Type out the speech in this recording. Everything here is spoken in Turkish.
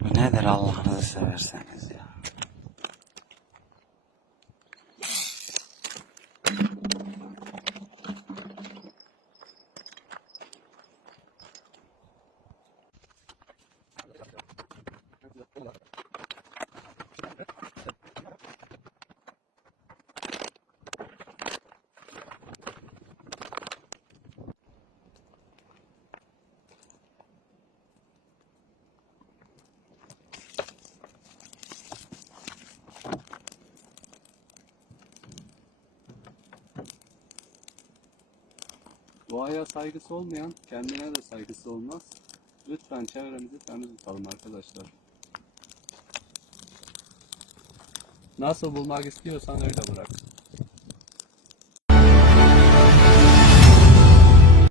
Bu nedir Allah'ınızı severseniz ya. Doğaya saygısı olmayan kendine de saygısı olmaz. Lütfen çevremizi temiz tutalım arkadaşlar. Nasıl bulmak istiyorsan öyle bırak.